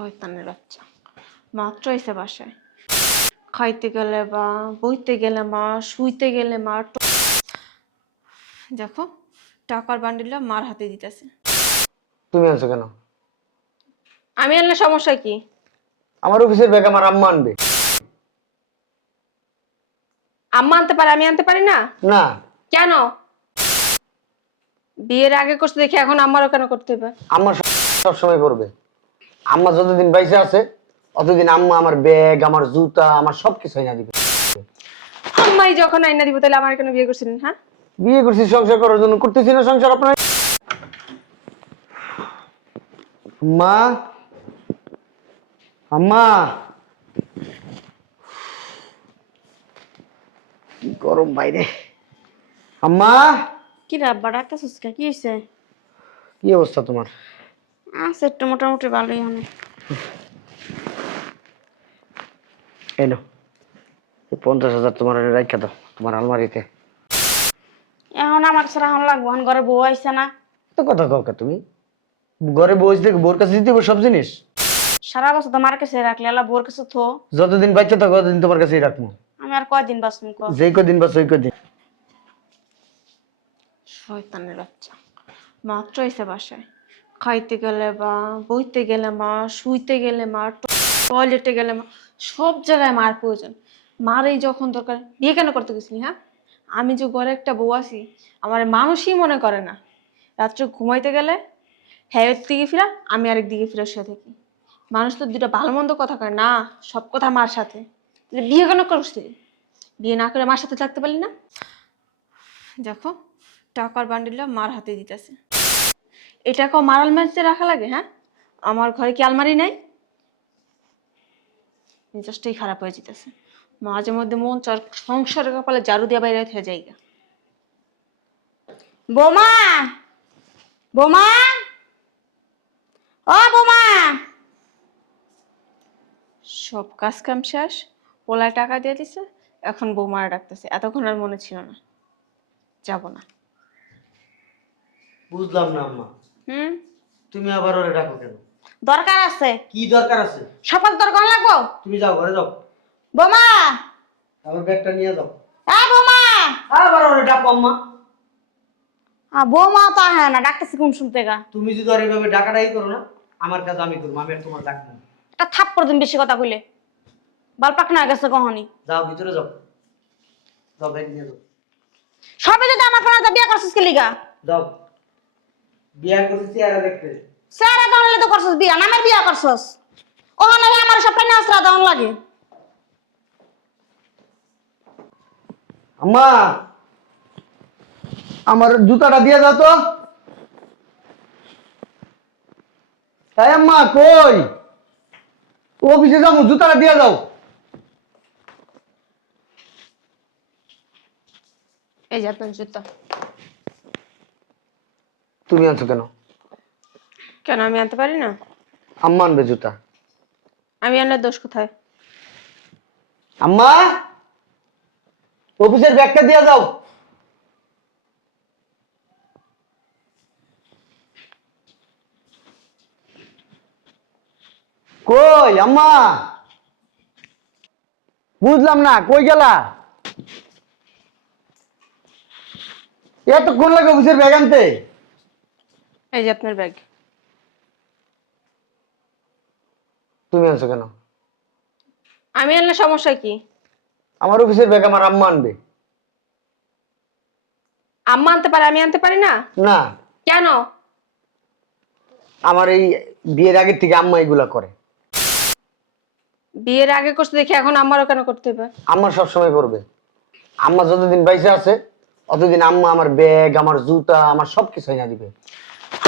শয়তানের বাচ্চা মাত্র এসে বাসায় খাইতে গেলে বা বইতে গেলে মা, শুইতে গেলে মা। দেখো টাকার বান্ডিলটা মার হাতে দিতেছে। তুমি আনছো কেন? আমি আনলে সমস্যা কি? আমার অফিসের ব্যাগ আমার আম্মা আনবে। আম্মা আনতে পারে, আমি আনতে পারি না? না। কেন? বিয়ের আগে করতে দেখি এখন আমারও কেন করতে হবে? আম্মা সব সময় করবে। আম্মা যতদিন বাইসে আছে অতদিন আম্মা আমার ব্যাগ, আমার জুতা, আমার সবকিছু এনে দিবে। আম্মাই যখন আইনা দিব তাহলে আমার কেন বিয়ে করছিলেন? হ্যাঁ, বিয়ে করছি সংসার করার জন্য, করতেছি না সংসার আপনার? মা, আম্মা, কি গরম বাইরে। আম্মা, কি রে আব্বা ডাকতেছিস কে? কি হয়েছে? কি অবস্থা তোমার? আছে একটু মোটামুটি ভালোই আমি। এলো 50,000 তোমার রাখা দাও তোমার আলমারিতে। এখন আমার ছাড়া এখন লাগবো, এখন ঘরে বউ আইছে না। তো কথা কাউকে তুমি ঘরে বসে থেকে বোর কাছে দিতে হবে সব জিনিস। সারা বছর তোমার কাছে রাখলে আলা বোর কাছে থো। যতদিন বাচ্চা থাকো ততদিন তোমার কাছেই রাখবো। আমি আর কয়দিন বাঁচবো কো? যেই কদিন বা সেই কদিন। শয়তানের বাচ্চা মাত্র এসে বাসায় খাইতে গেলে বা বইতে গেলে মা, শুইতে গেলে মা, টয়লেটে গেলে মা, সব জায়গায় মার প্রয়োজন। মারই যখন দরকার। বিয়ে কেন করতে গেছিলি? হ্যাঁ, আমি যে ঘরে একটা বউ আছি আমার মানুষই মনে করে না। রাত্রে ঘুমাইতে গেলে হ্যাঁ দিকে ফিরা, আমি আরেক দিকে ফিরে শুয়ে থাকি। মানুষ তো দুটা ভালো মন্দ কথা কয় না, সব কথা মার সাথে। তাহলে বিয়ে কেন করছিলি? বিয়ে না করে মার সাথে থাকতে পারলি না? দেখো টাকার বান্ডিলটা মার হাতে দিতেছে। এটাকেও মার আলমারিতে রাখা লাগে? হ্যাঁ, আমার ঘরে কি আলমারি নাই? মেজাজটাই খারাপ হয়ে যেতেছে। মাঝে মধ্যে মন চার সংসারের কপালে ঝাড়ু দিয়ে বাইরে থেকে যাইগা। বোমা, বোমা, ও বোমা। সব কাজ কাম শেষ, পোলায় টাকা দিয়ে দিছে, এখন বৌমারা ডাকতেছে। এতক্ষণ আর মনে ছিল না, যাব না। বুঝলাম না আম্মা, তুমি আবার ওরে ডাকো কেন? দরকার আছে। কি দরকার আছে? সকাল দরকার লাগবো। তুমি যাও ঘরে যাও, বোমা, আমার ব্যাগটা নিয়ে যাও। বোমা। আবার ওরে ডাকো আম্মা। বৌমা তো হ্যাঁ না, ডাকতেছি কোন শুনতে গা। তুমি যদি আর এইভাবে ডাকাডাকি করো না, আমার কাজ আমি করবো, আমি আর তোমার ডাকবো না। একটা থাপ্পড় দিন বেশি কথা কইলে। বালপাক না গেছে কখনই। যাও ভিতরে যাও, যাও ব্যাগ নিয়ে যাও। সবে যদি আমার ফোনে বিয়ে করছিস কি লিগা? যাও, বিয়া করছি চেহারা দেখতে। স্যার এত হলে তো করছিস বিয়া, নামের বিয়া করছিস। ওখানে আমার সব পেনে আসরা দেওয়ান লাগে। আম্মা, আমার জুতাটা দিয়ে দাও তো। তাই আম্মা কই? অফিসে যাবো, জুতাটা দিয়ে দাও। এই যে আপনার জুতা। তুমি আনছো কেন? কেন আমি আনতে পারি না? আম্মা আনবে জুতা। আমি আনলে দোষ কোথায়? আম্মা, অফিসের ব্যাগটা দিয়ে দাও। কই আম্মা? বুঝলাম না, কই গেলা? এতক্ষণ লাগে অফিসের ব্যাগ আনতে? এই যে আপনার ব্যাগ। তুমি আনছো কেন? আমি আনলে সমস্যা কি? আমার অফিসের ব্যাগ আমার আম্মা আনবে। আম্মা আনতে পারে, আমি আনতে পারি না? না। কেন? আমার এই বিয়ের আগের থেকে আম্মা এগুলা করে। বিয়ের আগে করতে দেখি এখন আমারও কেন করতে হবে? আম্মা সবসময় করবে। আম্মা যতদিন বাইসে আছে অতদিন আম্মা আমার ব্যাগ, আমার জুতা, আমার সবকিছু এনে দিবে।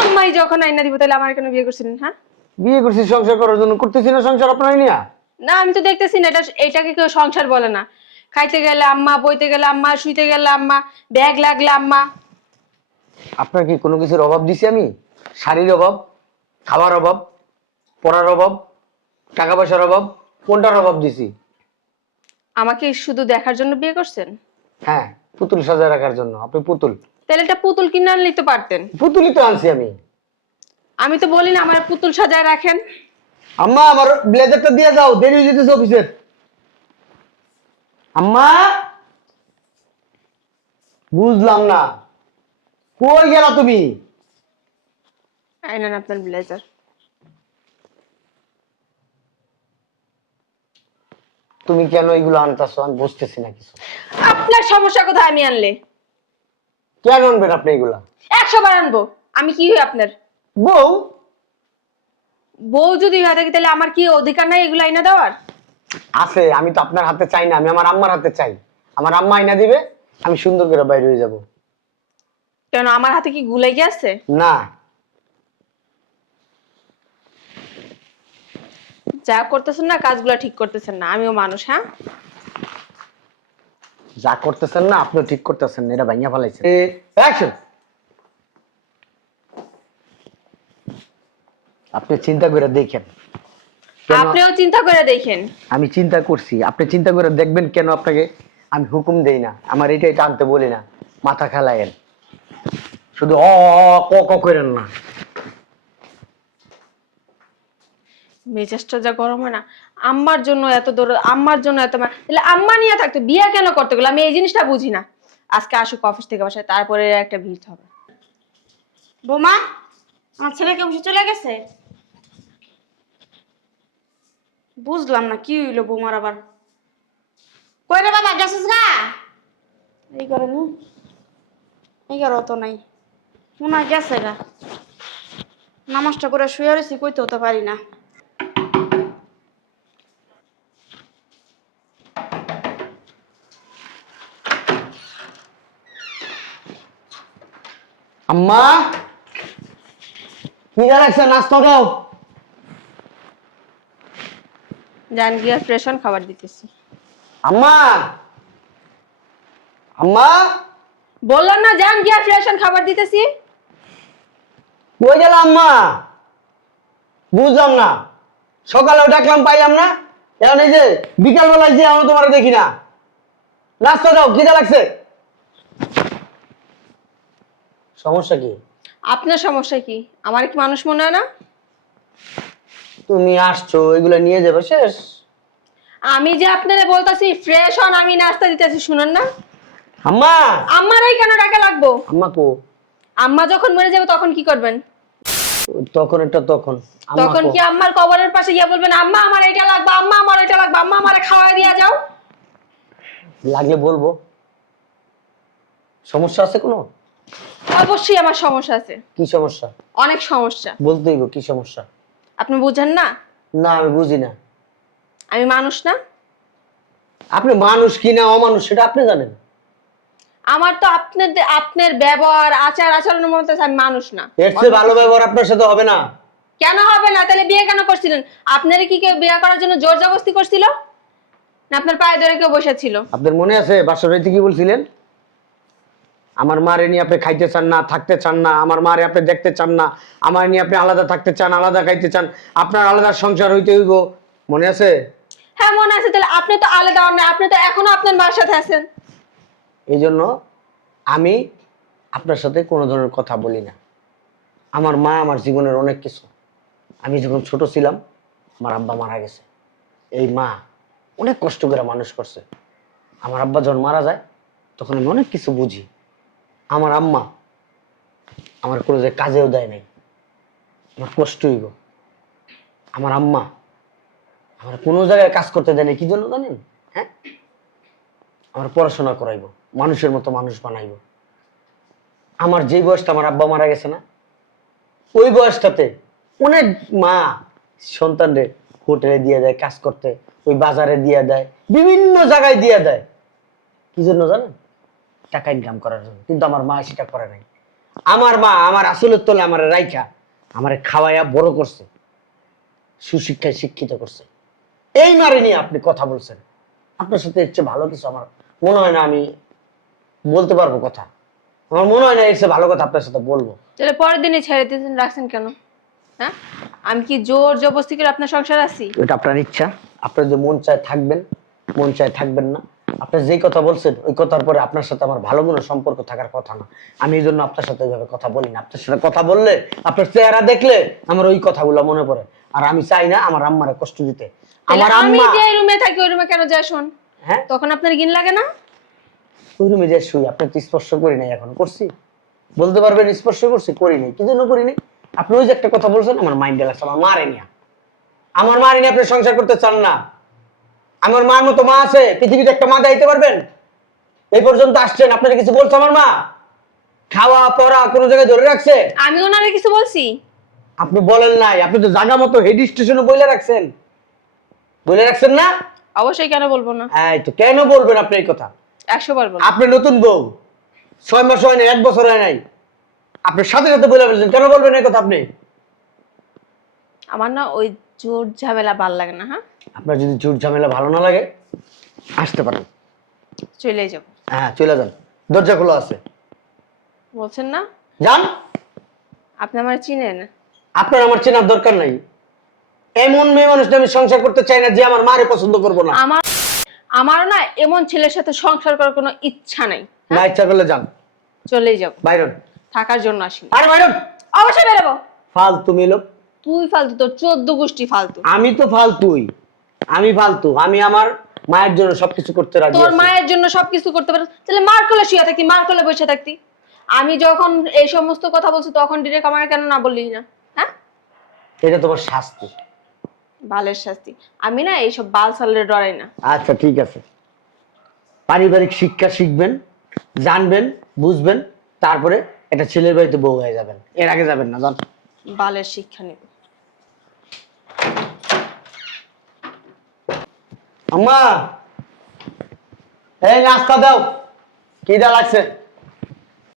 আম্মাই যখন আইনা দিব তাহলে আমার কেন বিয়ে করছিলেন? হ্যাঁ, বিয়ে করছি সংসার করার জন্য, করতেছি না সংসার আপনার নিয়া? না আমি তো দেখতেছি না এটাকে কেউ সংসার বলে না। খাইতে গেলে আম্মা, বইতে গেলে আম্মা, শুইতে গেলে আম্মা, ব্যাগ লাগলে আম্মা। আপনার কি কোনো কিছুর অভাব দিছি আমি? শাড়ির অভাব, খাবার অভাব, পড়ার অভাব, টাকা পয়সার অভাব, কোনটার অভাব দিছি? আমাকে শুধু দেখার জন্য বিয়ে করছেন? হ্যাঁ, পুতুল সাজায় রাখার জন্য। আপনি পুতুল। তাহলে একটা পুতুল কিনে আনলেই তো পারতেন। পুতুলই তো আনছি আমি। আমি তো বলি না আমার পুতুল সাজায় রাখেন। আম্মা আমার ব্লেজারটা দিয়ে যাও, দেরি হয়ে যেতেছে অফিসের। আম্মা, বুঝলাম না, কই গেলা তুমি? এই নেন আপনার ব্লেজার। তুমি কেন এগুলো আনতাছো আমি বুঝতেছি না কিছু। আপনার সমস্যা কোথায় আমি আনলে? কেন আনবেন আপনি এগুলা? 100 বার আনবো। আমি কি হই আপনার বউ? বউ? যদি হয়ে থাকে তাহলে আমার কি অধিকার নাই এগুলো আইনা দেওয়ার? আছে, আমি তো আপনার হাতে চাই না, আমি আমার আম্মার হাতে চাই। আমার আম্মা আইনা দিবে, আমি সুন্দর করে বাইরে হয়ে যাব। কেন আমার হাতে কি গুলাই গেছে? না, যা করতেছেন না কাজগুলো ঠিক করতেছেন না। আমিও মানুষ, হ্যাঁ? যা করতেছেন না আপনিও ঠিক করতেছেন না, এটা ভাঙিয়া ফেলাইছেন। অ্যাকশন। আপনি চিন্তা করে দেখেন কেন আপনিও চিন্তা করে দেখেন। আমি চিন্তা করছি, আপনি চিন্তা করে দেখবেন কেন আপনাকে আমি হুকুম দেই না, আমার এটাই টানতে বলি না, মাথা খেলায়েন, শুধু অ অ, ক ক করেন না। মেজাজটা যা গরম হয় না। আম্মার জন্য এত দৌড়, আম্মার জন্য এত তাহলে আম্মা নিয়ে থাকতো বিয়া কেন করতে গেলো? আমি এই জিনিসটা বুঝি না। আজকে আসুক অফিস থেকে বাসায়, তারপরে একটা ভিড় হবে। বোমা, আমার ছেলেকে অফিসে চলে গেছে। বুঝলাম না কি হইলো বোমার আবার। কই রে বাবা, গেছিস গা? এই করে নি, এই করে তো নাই, মনে হয় গেছে গা। নামাজটা করে শুয়ে রয়েছি, কইতে হতে পারি না। আম্মা, কি রাখছে, নাস্তা দাও। জান গিয়া ফ্রেশন খাবার দিতেছি। আম্মা, আম্মা, বললাম না জান গিয়া ফ্রেশন খাবার দিতেছি। কই গেল আম্মা? বুঝলাম না, সকালে ডাকলাম পাইলাম না, এখন এই যে বিকাল বেলায় যে আমরা তোমার দেখি না। নাস্তা দাও, খিদা লাগছে। সমস্যা কি? আপনার সমস্যা কি? আমার কি মানুষ মনে হয় না? তুমি আসছো এগুলা নিয়ে যাবে শেষ। আমি যে আপনারে বলতাছি ফ্রেশ হন, আমি নাস্তা দিতেছি, শুনেন না? আম্মা, আমারই কেন টাকা লাগবো? আম্মা কো? আম্মা যখন মরে যাবে তখন কি করবেন? তখন একটা তখন আম্মা তখন কো? কি আম্মার কবরের পাশে গিয়ে বলবেন আম্মা আমার এটা লাগবে, আম্মা আমার এটা লাগবে, আম্মা আমারে খাওয়াই দিয়া যাও? লাগলে বলবো। সমস্যা আছে কোনো? অবশ্যই আমার সমস্যা আছে, কি সমস্যা? অনেক সমস্যা। বলতেই গো, কি সমস্যা? আপনি বুঝেন না? না, আমি বুঝি না। আমি মানুষ না? আপনি মানুষ কি না অমানুষ সেটা আপনি জানেন। আমার তো আপনার ব্যবহার আচার আচরণের মধ্যে আমি মানুষ না। এর চেয়ে ভালো ব্যবহার আপনার সাথে হবে না। কেন হবে না? তাহলে বিয়ে কেন করছিলেন? আপনারে কি কেউ বিয়ে করার জন্য জোর জবরদস্তি করছিল, না আপনার পায়ে ধরে কেউ বসেছিল? আপনার মনে আছে বাসর রাইতে কি বলছিলেন? আমার মারে নিয়ে আপনি খাইতে চান না, থাকতে চান না, আমার মারে আপনি দেখতে চান না, আমার নিয়ে আপনি আলাদা থাকতে চান, আলাদা খাইতে চান, আপনার আলাদা সংসার হইতে হইব। মনে আছে? হ্যাঁ মনে আছে। তাহলে আপনি তো আলাদা না, আপনি তো এখনো আপনার মার সাথে আছেন। এই জন্য আমি আপনার সাথে কোনো ধরনের কথা বলি না। আমার মা আমার জীবনের অনেক কিছু। আমি যখন ছোট ছিলাম আমার আব্বা মারা গেছে, এই মা অনেক কষ্ট করে মানুষ করছে। আমার আব্বা যখন মারা যায় তখন আমি অনেক কিছু বুঝি। আমার আম্মা আমার কোনো যে কাজেও দেয় নাই, আমার কষ্ট হইব। আমার আম্মা আমার কোনো জায়গায় কাজ করতে দেয় নাই, কি জন্য জানেন? হ্যাঁ, আমার পড়াশোনা করাইবো, মানুষের মতো মানুষ বানাইবো। আমার যেই বয়সটা আমার আব্বা মারা গেছে না, ওই বয়সটাতে অনেক মা সন্তানদের হোটেলে দিয়ে দেয় কাজ করতে, ওই বাজারে দিয়ে দেয়, বিভিন্ন জায়গায় দিয়ে দেয়। কি জন্য জানেন? টাকা ইনকাম করার জন্য। কিন্তু আমার মা সেটা করে নাই। আমার মা আমার আসলের তলে আমার রাইখা আমার খাওয়াইয়া বড় করছে, সুশিক্ষায় শিক্ষিত করছে। এই মারে নিয়ে আপনি কথা বলছেন, আপনার সাথে এর চেয়ে ভালো কিছু আমার মনে হয় না আমি বলতে পারবো কথা। আমার মনে হয় না এর চেয়ে ভালো কথা আপনার সাথে বলবো। তাহলে পরের দিনে ছেড়ে দিয়েছেন, রাখছেন কেন? হ্যাঁ, আমি কি জোর জবরদস্তি করে আপনার সংসার আছি? এটা আপনার ইচ্ছা, আপনার যে মন চায় থাকবেন, মন চায় থাকবেন না। আপনি যেই কথা বলছেন ওই কথার পরে আপনার সাথে আমার ভালো কোনো সম্পর্ক থাকার কথা না। আমি এই জন্য আপনার সাথে ওইভাবে কথা বলি না। আপনার সাথে কথা বললে, আপনার চেহারা দেখলে আমার ওই কথাগুলো মনে পড়ে। আর আমি চাই না আমার আম্মারে কষ্ট দিতে। তাহলে আমার আমি আম্মা যে রুমে থাকি ওই রুমে কেন যায় শোন? হ্যাঁ তখন আপনার ঘিন লাগে না? ওই রুমে যে শুই আপনি তো স্পর্শ করি নাই, এখন করছি? বলতে পারবেন স্পর্শ করছি? করি নাই। কি জন্য করি নাই? আপনি ওই যে একটা কথা বলছেন আমার মাইন্ডে লাগছে, আমার মারে নিয়া। আমার মারে নিয়ে আপনি সংসার করতে চান না। আমার মার মতো মা আছে পৃথিবীতে? একটা মা দাইতে পারবেন? এই পর্যন্ত আসছেন, আপনারা কিছু বলছে আমার মা? খাওয়া পড়া কোনো জায়গায় ধরে রাখছে? আমি ওনারে কিছু বলছি? আপনি বলেন নাই, আপনি তো জায়গা মতো হেড স্টেশনে বইলে রাখছেন। বলে রাখছেন না? অবশ্যই, কেন বলবো না? এই তো কেন বলবেন আপনি এই কথা? 100 বার বলবো। আপনি নতুন বউ, 6 মাস হয় নাই, 1 বছর হয় নাই, আপনি সাথে সাথে বলে ফেলছেন। কেন বলবেন এই কথা আপনি? আমার না ওই জোর ঝামেলা ভাল লাগে না। হ্যাঁ, আপনার যদি ঝুট ঝামেলা ভালো না লাগে আসতে পারেন। চলে যাব। হ্যাঁ চলে যান, দরজা খোলা আছে। বলছেন না? যান। আপনি আমার চিনেন? আপনার আমার চেনার দরকার নাই। এমন মেয়ে মানুষটা আমি সংসার করতে চাই না যে আমার মারে পছন্দ করবো না। আমারও না এমন ছেলের সাথে সংসার করার কোনো ইচ্ছা নাই। না ইচ্ছা করলে যান, চলেই যাব। বাইরন। থাকার জন্য আসি। আরে বাইরন। অবশ্যই বেরোবো। ফালতু মেয়ে লোক। তুই ফালতু, তোর 14 গোষ্ঠী ফালতু। আমি তো ফালতুই, আমি ফালতু। আমি আমার মায়ের জন্য সবকিছু করতে রাজি তোর আছি। মায়ের জন্য সবকিছু করতে পারিস, তাহলে মার কোলে শুয়ে থাকতি, মার কোলে বসে থাকতি। আমি যখন এই সমস্ত কথা বলছি তখন ডিরেক্ট আমার কেন না বললি না? হ্যাঁ, এটা তোমার শাস্তি। বালের শাস্তি। আমি না এইসব বাল সালের ডরাই না। আচ্ছা ঠিক আছে, পারিবারিক শিক্ষা শিখবেন, জানবেন, বুঝবেন, তারপরে একটা ছেলের বাড়িতে বউ হয়ে যাবেন। এর আগে যাবেন না, জান। বালের শিক্ষা নেব। আম্মা এই নাস্তা দাও, খিদা লাগছে।